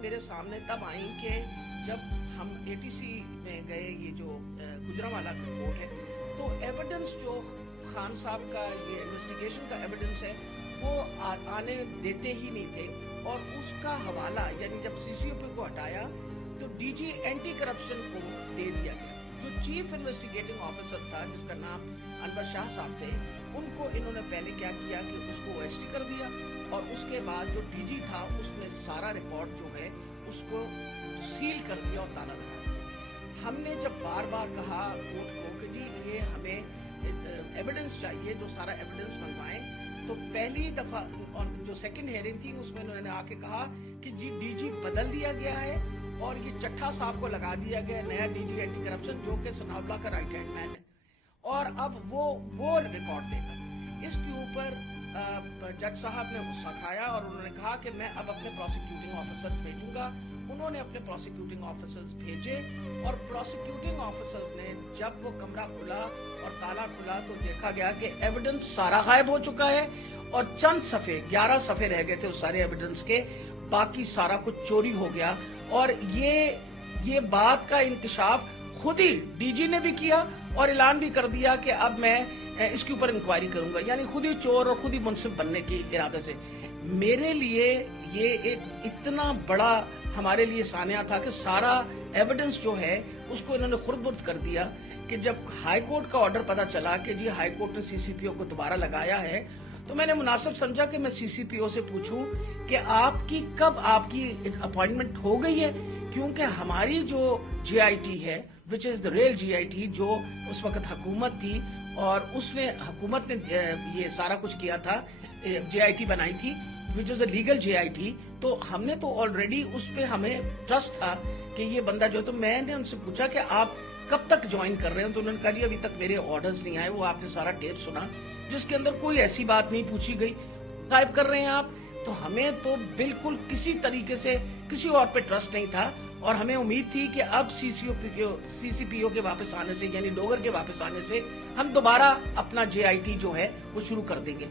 मेरे सामने तब आई कि जब हम एटीसी में गए, ये जो गुजरांवाला की कोर्ट है, तो एविडेंस जो खान साहब का ये इन्वेस्टिगेशन का एविडेंस है वो आने देते ही नहीं थे, और उसका हवाला यानी जब सीसीओपी को हटाया तो डीजी एंटी करप्शन को दे दिया गया। जो चीफ इन्वेस्टिगेटिंग ऑफिसर था जिसका नाम अनवर शाह साहब थे, उनको इन्होंने पहले क्या किया कि उसको ओएसटी कर दिया, और उसके बाद जो डीजी था उसने सारा रिकॉर्ड जो है उसको सील कर दिया और ताला लगा दिया। हमने जब बार बार कहा कोर्ट को कि जी ये हमें एविडेंस चाहिए, जो सारा एविडेंस मंगवाएं, तो पहली दफा जो सेकंड हियरिंग थी उसमें उन्होंने आके कहा कि जी डीजी बदल दिया गया है और ये चट्ठा साहब को लगा दिया गया नया डीजी एंटी करप्शन, जो कि सनाउल्लाह का राइट हैंड मैन है, और अब वो रिकॉर्ड देगा। इसके ऊपर जज साहब ने गुस्सा खाया और उन्होंने कहा कि मैं अब अपने प्रोसिक्यूटिंग ऑफिसर्स भेजूंगा। उन्होंने अपने प्रोसिक्यूटिंग ऑफिसर्स भेजे, और प्रोसिक्यूटिंग ऑफिसर्स ने जब वो कमरा खुला और ताला खुला तो देखा गया कि एविडेंस सारा गायब हो चुका है, और चंद सफे 11 सफे रह गए थे उस सारे एविडेंस के, बाकी सारा कुछ चोरी हो गया। और ये बात का इंकशाफ खुद ही डीजी ने भी किया और ऐलान भी कर दिया कि अब मैं इसके ऊपर इंक्वायरी करूंगा, यानी खुद ही चोर और खुद ही मुंसिफ बनने के इरादे से। मेरे लिए ये एक इतना बड़ा हमारे लिए सानिया था कि सारा एविडेंस जो है उसको इन्होंने खुर्द-बुर्द कर दिया कि जब हाई कोर्ट का ऑर्डर पता चला कि जी हाई कोर्ट ने सीसीपीओ को दोबारा लगाया है, तो मैंने मुनासिब समझा कि मैं सीसीपीओ से पूछूं कि आपकी कब आपकी अपॉइंटमेंट हो गई है, क्योंकि हमारी जो जीआईटी है which is the real GIT, जो उस वक्त हुकूमत थी और उसने हुकूमत ने ये सारा कुछ किया था, जीआईटी बनाई थी which is a legal GIT, तो हमने तो ऑलरेडी उस पर हमें ट्रस्ट था कि ये बंदा जो, तो मैंने उनसे पूछा कि आप कब तक ज्वाइन कर रहे हो, तो उन्होंने कहा जी अभी तक मेरे ऑर्डर्स नहीं आए। वो आपने सारा टेप सुना जिसके अंदर कोई ऐसी बात नहीं पूछी गई, गायब कर रहे हैं आप। तो हमें तो बिल्कुल किसी तरीके से किसी और पे ट्रस्ट नहीं था, और हमें उम्मीद थी कि अब सीसीपीओ के वापस आने से, यानी डोगर के वापस आने से, हम दोबारा अपना जेआईटी जो है वो शुरू कर देंगे।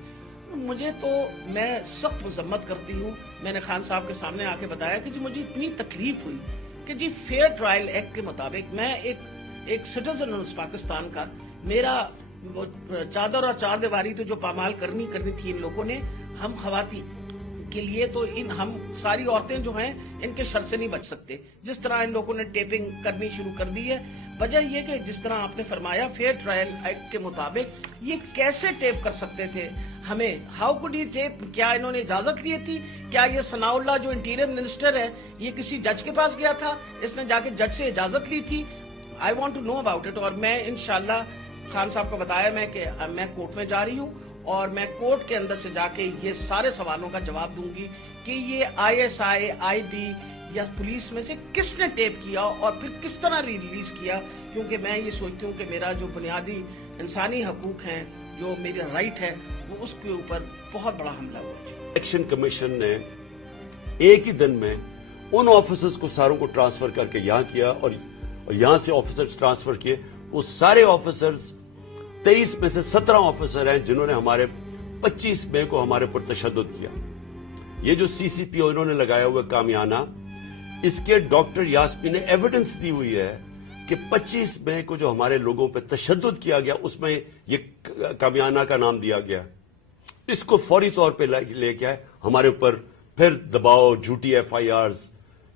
मुझे तो, मैं सख्त मजम्मत करती हूँ। मैंने खान साहब के सामने आके बताया कि जी मुझे इतनी तकलीफ हुई कि जी फेयर ट्रायल एक्ट के मुताबिक मैं एक सिटीजन हूँ पाकिस्तान का, मेरा चादर और चार दीवारी तो जो पामाल करनी थी इन लोगों ने, हम खवातीन के लिए तो हम सारी औरतें जो हैं इनके शर से नहीं बच सकते। जिस तरह इन लोगों ने टेपिंग करनी शुरू कर दी है, वजह यह कि जिस तरह आपने फरमाया फेयर ट्रायल एक्ट के मुताबिक ये कैसे टेप कर सकते थे हमें, हाउ कुड ये टेप, क्या इन्होंने इजाजत ली थी? क्या ये सनाउल्लाह जो इंटीरियर मिनिस्टर है ये किसी जज के पास गया था, इसने जाके जज से इजाजत ली थी? I want to know about it. और मैं इंशाल्लाह खान साहब को बताया मैं कोर्ट में जा रही हूं, और मैं कोर्ट के अंदर से जाके ये सारे सवालों का जवाब दूंगी कि ये आईएसआई, आईबी या पुलिस में से किसने टेप किया और फिर किस तरह रिलीज किया, क्योंकि मैं ये सोचती हूँ कि मेरा जो बुनियादी इंसानी हकूक हैं, जो मेरा राइट है, वो उसके ऊपर बहुत बड़ा हमला हुआ। इलेक्शन कमीशन ने एक ही दिन में उन ऑफिसर्स को सारों को ट्रांसफर करके यहां किया, और यहां से ऑफिसर्स ट्रांसफर किए। वो सारे ऑफिसर्स 23 में से 17 ऑफिसर हैं जिन्होंने हमारे 25 मई को हमारे ऊपर तशद्दुद किया। ये जो सीसीपीओ इन्होंने लगाया हुआ कामियाना, इसके डॉक्टर यास्मीन ने एविडेंस दी हुई है कि 25 मई को जो हमारे लोगों पर तशद्दुद किया गया उसमें ये कामियाना का नाम दिया गया। इसको फौरी तौर पर लेके आए हमारे ऊपर, फिर दबाव, झूठी एफआईआर्स,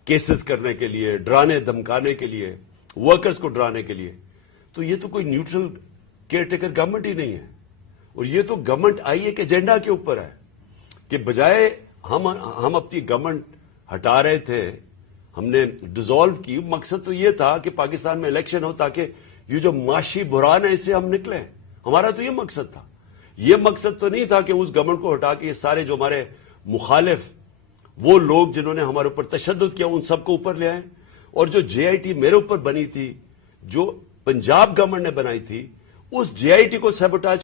केसेस करने के लिए, डराने धमकाने के लिए, वर्कर्स को डराने के लिए। तो ये तो कोई न्यूट्रल केयरटेकर गवर्नमेंट ही नहीं है, और ये तो गवर्नमेंट आई एक एजेंडा के ऊपर है कि बजाय हम अपनी गवर्नमेंट हटा रहे थे, हमने डिसॉल्व की। मकसद तो ये था कि पाकिस्तान में इलेक्शन हो ताकि ये जो माशी बुरान है इससे हम निकले। हमारा तो ये मकसद था। ये मकसद तो नहीं था कि उस गवर्नमेंट को हटा के ये सारे जो हमारे मुखालिफ, वो लोग जिन्होंने हमारे ऊपर तशद्दुद किया, उन सबको ऊपर ले आए। और जो जेआईटी मेरे ऊपर बनी थी, जो पंजाब गवर्नमेंट ने बनाई थी, उस जेआईटी को सैबोटाज